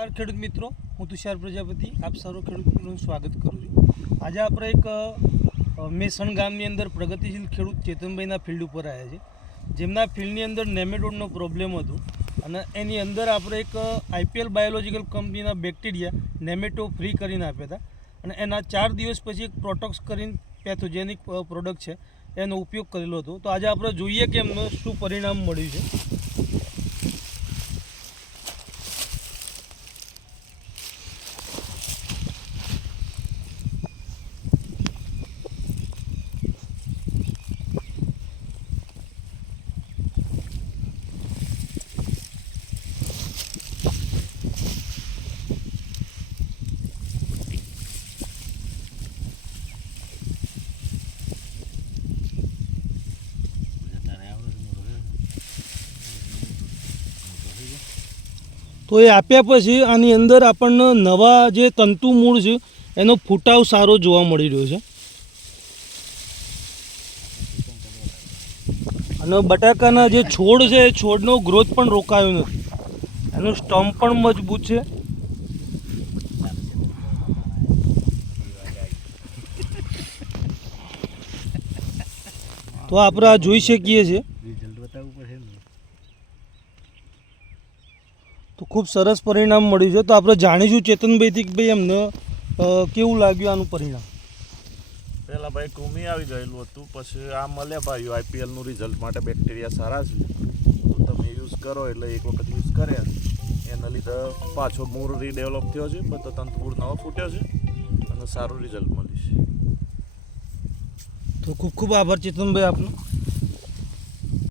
નમસ્કાર ખેડૂત મિત્રો, હું તુષાર પ્રજાપતિ, આપ સર્વ ખેડૂત મિત્રોનું સ્વાગત કરું છું. આજે આપણે એક મેસણ ગામની અંદર પ્રગતિશીલ ખેડૂત ચેતનભાઈના ફિલ્ડ ઉપર આવ્યા છે. જેમના ફિલ્ડની અંદર નેમેટોડનો પ્રોબ્લેમ હતો અને એની અંદર આપણે એક આઈપીએલ બાયોલોજીકલ કંપનીના બેક્ટેરિયા નેમેટો ફ્રી કરીને આપ્યા હતા. અને એના ચાર દિવસ પછી એક પ્રોટોક્સ કરીને પેથોજેનિક પ્રોડક્ટ છે, એનો ઉપયોગ કરેલો હતો. તો આજે આપણે જોઈએ કે એમનું શું પરિણામ મળ્યું છે. તો એ આપ્યા પછી આની અંદર આપણને નવા જે તંતુ મૂળ છે, એનો ફૂટાવ સારો જોવા મળી રહ્યો છે. અને બટાકાના જે છોડ છે, એ છોડનો ગ્રોથ પણ રોકાયો નથી. એનો સ્ટમ્પ પણ મજબૂત છે. તો આપણે આ જોઈ શકીએ છીએ. તો ખૂબ સરસ પરિણામ મળ્યું છે. તો આપણે જાણીશું ચેતનભાઈથી કે ભાઈ એમને કેવું લાગ્યું આનું પરિણામ? પહેલાં ભાઈ કુમી આવી ગયેલું હતું પછી આ મળ્યા ભાઈ આઈપીએલનું રિઝલ્ટ માટે બેક્ટેરિયા સારા છે. તો તમે યુઝ કરો એટલે એક વખત યુઝ કર્યા. એના લીધે પાછો મૂળ રીડેવલપ થયો છે બધો તંતુર નવો ફૂટ્યો છે અને સારું રિઝલ્ટ મળ્યું છે. તો ખૂબ ખૂબ આભાર ચેતનભાઈ આપનો.